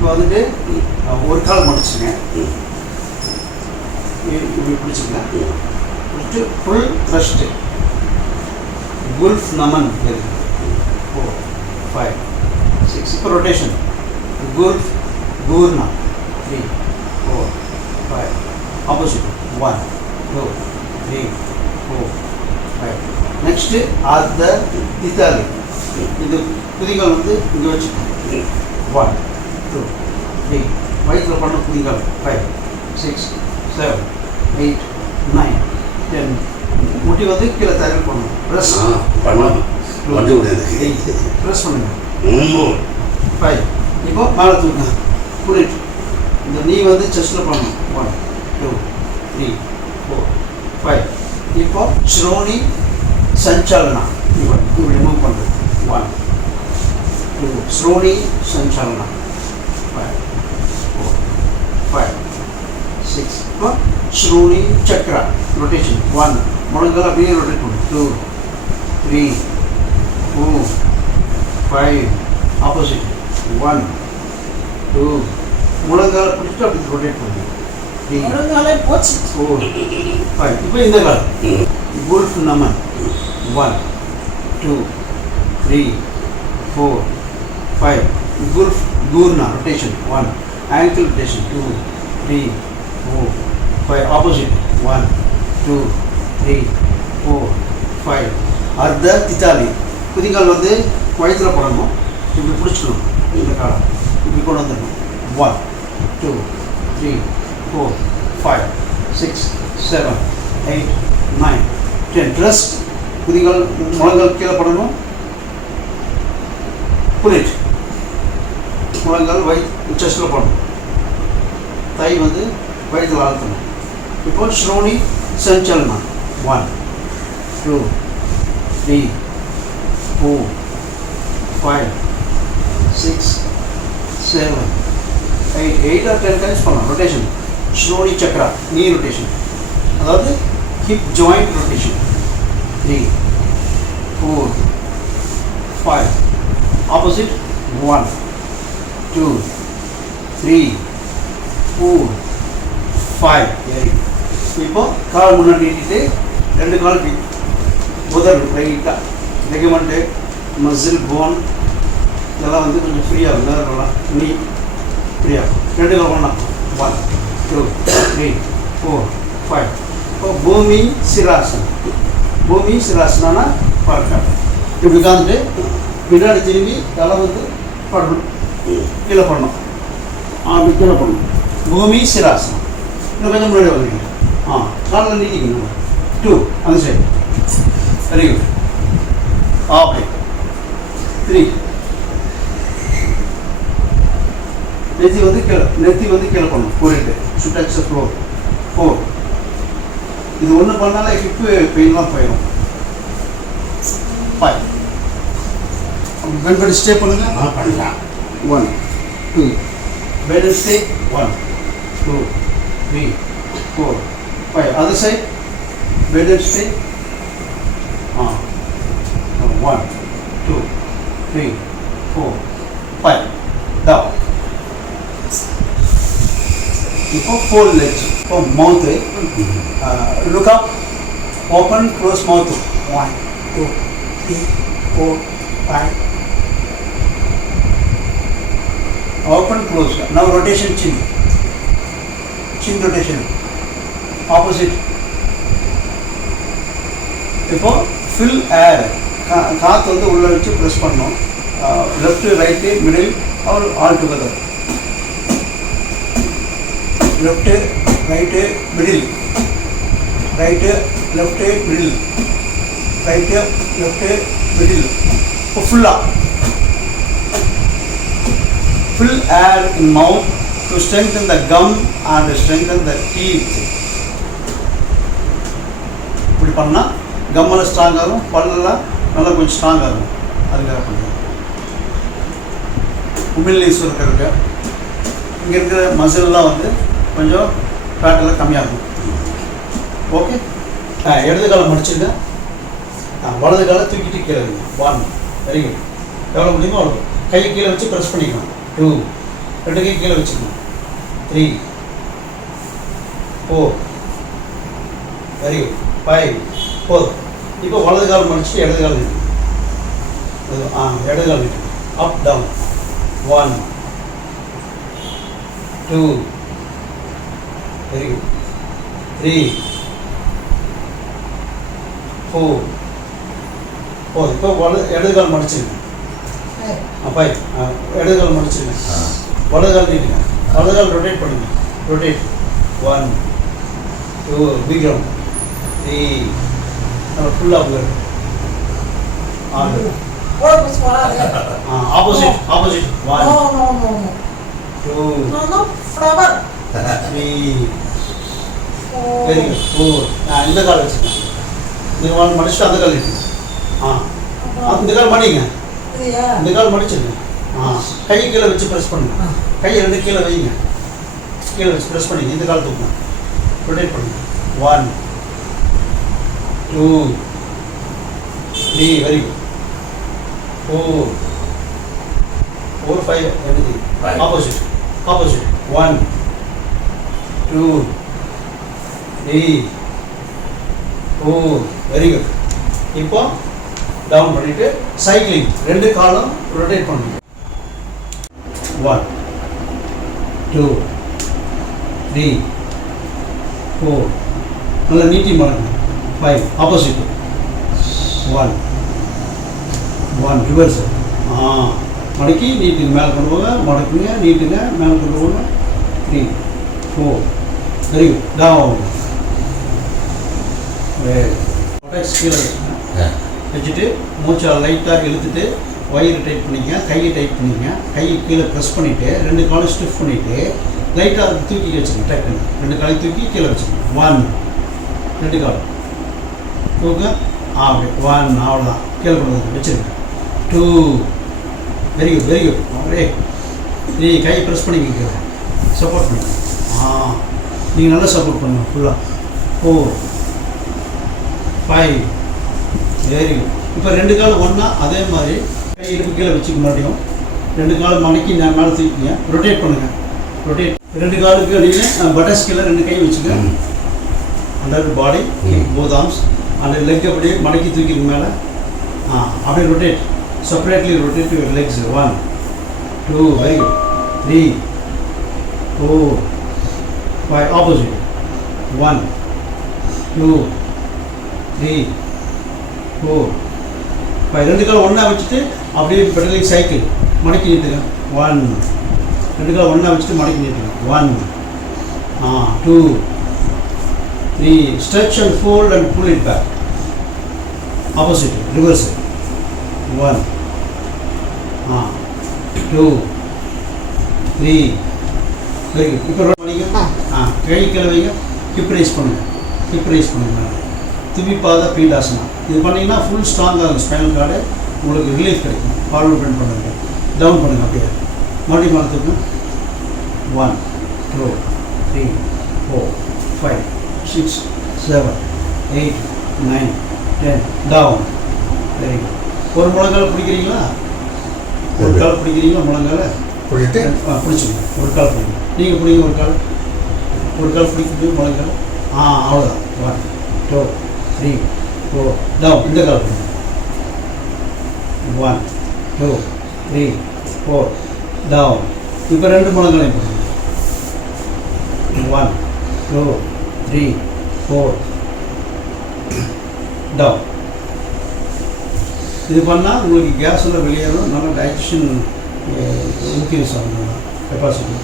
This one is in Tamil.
இப்போ வந்துட்டு ஒரு கால் முடிச்சுங்க, இப்படி பிடிச்சிங்க, பிடிச்சிட்டு ஃபுல் த்ரஸ்ட்டு குல்ஃப் நமன் 4 5 6. இப்போ ரொட்டேஷன் குல்ஃப் கூர்னா 3 4 5. ஆப்போசிட் 1 2 3 4 5. நெக்ஸ்ட்டு அர்த்த தித்தாலி. இது குதிகால் வந்து இங்கே வச்சுக்கோங்க. 1 2 3. வயிற்றில் பண்ண குதிகால் 5 6 7 8 9 10. முட்டி வந்து கீழே தயாரில் பண்ணணும். ப்ரெஸ் பண்ணணும். 8 ப்ரெஸ் பண்ணுங்க. 4 5. இப்போ மேலே தூக்குங்க. புரிட். இந்த நீ வந்து செஸ்ட்டில் பண்ணணும். 1 2 3 4 5. இப்போ ஸ்ரோனி சஞ்சாலனா. இப்படி மூவ் பண்ணுறது. 1 2 ஸ்ரோனி சஞ்சாலனா 5 4 5 6. இப்போ ஸ்ரோனி சக்ரா ரொட்டேஷன் 1. முழங்கால் அப்படியே ரொட்டேட் பண்ணும். 2 3 4 5. ஆப்போசிட் 1 2. முழங்கால் பிடிச்சிட்டு அப்படி ரொட்டேட் பண்ணுங்க. 3 4 5. இப்போ இந்த கால் குல்ஃப் நமன் 1 2 3 4 5. குல்ஃப் கூர்னா ரொட்டேஷன் 1. ankle rotation 2 3 4 5. ஆப்போசிட் 1 2 3 4 5. அர்த்த தித்தாலி. குதிகால் வந்து வயிற்றில் போடணும். இப்படி பிடிச்சிக்கணும். இந்த காலம் இப்படி கொண்டு வந்துடணும். 1 2 3 4 5 6 7 8 9 10. ட்ரெஸ்ட் குதிகால் முழங்கால் கீழே போடணும். புரிட். முழங்கால் செஸ்ட்டில் போடணும். தை வந்து வயிற்றில் அழுத்தணும். இப்போ ஸ்ரோனி சஞ்சலனா 1 2 3 4 5 6 7 8. 8 or 10 டைம்ஸ் பண்ணலாம். ரொட்டேஷன் ஸ்ரோனி சக்ரா நீ ரொட்டேஷன், அதாவது ஹிப் ஜாயிண்ட் ரொட்டேஷன். 3 4 5. ஆப்போசிட் 1 2 3 4 5. இப்போ கால் முன்னாடி நீட்டிட்டு 2 கால் உதறு லைட்டாக லெகமெண்ட்டு மசில் போன் இதெல்லாம் வந்து கொஞ்சம் ஃப்ரீயாகும். நேரம்லாம் நீ ஃப்ரீயாகும். 2 கால் பண்ணலாம். 1 2 3 4 5. இப்போ பூமி சிராசன். பூமி சிராசனா பார்க்க இப்படி உட்காந்துட்டு பின்னாடி திரும்பி தலை வந்து பண்ணணும். கீழே பண்ணணும். அப்படி கீழே பண்ணணும். பூமி சிராசனம். இன்னும் கொஞ்சம் முன்னாடி வந்துங்க. காலில் நீட்டிக்கணும். 2 அந்த சைடு. Very good. அப்படி 3. நெத்தி வந்து கீழே பண்ணணும். போயிட்டு சுட்டாக்ஸ் ஃப்ளோர் 4. இது ஒன்று பண்ணாலே ஹிப்பு பெயின்லாம் போயிடும். 5. கண்படி ஸ்டே பண்ணுங்க. பண்ணலாம். 1 2 bed and stay 1 2 3 4 5. other side bed and stay 1 2 3 4 5. down. இப்போ fold legs. இப்போ mouth look up, open, close mouth. 1 2 3 4 5. open, close. now rotation chin rotation opposite. இப்போ fill air. காற்று வந்து உள்ளே வச்சு ப்ரெஸ் பண்ணணும். Left right middle are all together. Left right middle, right left middle, right left middle. இப்போ ஃபுல்லாக fill air in mouth to strengthen the gum and strengthen the teeth. இப்படி பண்ணால் கம்மெல்லாம் ஸ்ட்ராங் ஆகும், பல்லெல்லாம் நல்லா கொஞ்சம் ஸ்ட்ராங் ஆகும். அதுக்காக பண்ணுறேன். உமிழ்நீர் இருக்க இங்கே இருக்கிற மசில்லாம் வந்து கொஞ்சம் ஃபேட்டெல்லாம் கம்மியாகும். ஓகே. இடது காலை முடிச்சுங்க. வலது காலை தூக்கிட்டு கீழே 1. Very good. எவ்வளோ முடியுமோ அவ்வளோ. கையை கீழே வச்சு ப்ரெஸ் பண்ணிக்கணும். 2 ரெண்டு கை கீழே வச்சுக்கணும். 3 4 வெரி குட் 5 4. இப்போ வலது கால் மடிச்சு இடது கால் நிற்கும். இடது கால் நிற்கும். Up down 1 2 very good 3 4 4. இப்போ இடது கால் மடிச்சிருங்க. 5 இடது கால் மடிச்சிருங்க. வலது கால் நீட்டுங்க. வலது கால் ரொட்டேட் பண்ணுங்க. ரொட்டேட் 1 2 பிக் ரவுண்ட் 3 ஃபுல்லாக போயிடும். Opposite 1 2 3 very good 4. இந்த கால் வச்சுருக்கேன். இந்த கால் மடிச்சுட்டு அந்த கால் இருக்கு. இந்த கால் மடிங்க. இந்த கால் மடிச்சிருங்க. கை கீழே வச்சு ப்ரெஸ் பண்ணுங்க. கையை ரெண்டு கீழே வைங்க. கீழே வச்சு ப்ரெஸ் பண்ணிங்க. இந்த கால் தூக்குங்க. ரொட்டேட் பண்ணுங்க 1 2 3 very good 4 5 everything. Opposite 1 2 3 4 very good. இப்போ டவுன் பண்ணிட்டு சைக்கிளிங் ரெண்டு காலும் ரொட்டேட் பண்ணுங்க. 1 2 3 4 நல்லா நீட்டி மடங்க. 5 ஆப்போசிட் 1 ரிவர்ஸ். மடக்கி நீட்டுங்க. மேலே கொண்டு போங்க. மடக்குங்க நீட்டுங்க. மேலே கொண்டு போங்க. 3 4 வெரி குட் டவுன். கீழே வச்சுட்டு மூச்சை லைட்டாக இழுத்துட்டு வயிறு டைட் பண்ணிங்க. கையை டைட் பண்ணிங்க. கையை கீழே ப்ரெஸ் பண்ணிவிட்டு ரெண்டு காலும் ஸ்டிஃப் பண்ணிவிட்டு லைட்டாக தூக்கி வச்சுருங்க. டக்குன்னு ரெண்டு காலையும் தூக்கி கீழே வச்சுருங்க. 1 ரெண்டு கால் தூக்க. அப்படி 1 அவ்வளோதான். கீழே கொண்டு வந்து வச்சுருங்க. 2 வெரி குட் அப்படியே 3 கையை ப்ரெஸ் பண்ணிக்க. சப்போர்ட் பண்ணுங்க. நீங்கள் நல்லா சப்போர்ட் பண்ணுங்க ஃபுல்லாக. 4 5 வெரி குட். இப்போ ரெண்டு காலம் ஒன்றா அதே மாதிரி கை இடுப்பு கீழே வச்சுக்க மாட்டோம். ரெண்டு காலம் மடக்கி நான் மேலே தூக்கிங்க. ரொட்டேட் பண்ணுங்கள். ரொட்டேட் ரெண்டு காலுக்கு அடியில் பட்டர்ஸ் கீழே ரெண்டு கை வச்சுக்க. அண்டர் பாடி போத் ஆர்ம்ஸ் அந்த லெக் அப்படியே மடக்கி தூக்கிக்கு மேலே. அப்படியே rotate separately rotate your Lex. 1 2 very good 3 4 5 opposite 1 2 3 4 5. ரெண்டு காலம் ஒன்றா வச்சுட்டு அப்படியே பெடலிங் சைக்கிள் மடக்கி நீட்டுங்க. 1 ரெண்டு காலம் ஒன்றா வச்சுட்டு மடக்கி நீட்டுங்க. 1 2 3 stretch and fold and pull it back. Opposite reverse 1 2 3 very good. இப்போ பண்ணிங்க. கை கீழே வைங்க. ஹிப் ரைஸ் பண்ணுங்கள். திமிப்பாத பீடாசனா இது பண்ணிங்கன்னா ஃபுல் ஸ்ட்ராங்காக இருக்கும். ஸ்பைனல் கார்டு உங்களுக்கு ரிலீஃப் கிடைக்கும். ஃபார்வர்ட் பெண்ட் பண்ணுங்கள். டவுன் பண்ணுங்கள். அப்படியே மறுபடியும் மரத்துக்கு 1 2 3 4 5 6 7 8 9 10 டவுன். Very good. ஒரு முழங்கால் பிடிக்கிறீங்களா? ஒரு கால் பிடிக்கிறீங்களா? முழங்கால பிடிச்சிங்க. ஒரு கால் பிடிங்க. நீங்கள் பிடிங்க. ஒரு கால் பிடிக்கிறது முழங்கால். அவ்வளோதான். 1 2 3 4 டவுன். இந்த கால் பிடிங்க. 1 2 3 4 டவுன். இப்போ ரெண்டு முழங்காலையும் பிடிங்க. 1 2 3 4 டவுன். இது பண்ணால் உங்களுக்கு கேஸில் வெளியேறும். நல்லா டைஜஷன் இன்க்ரீஸ் ஆகும். கெப்பாசிட்டி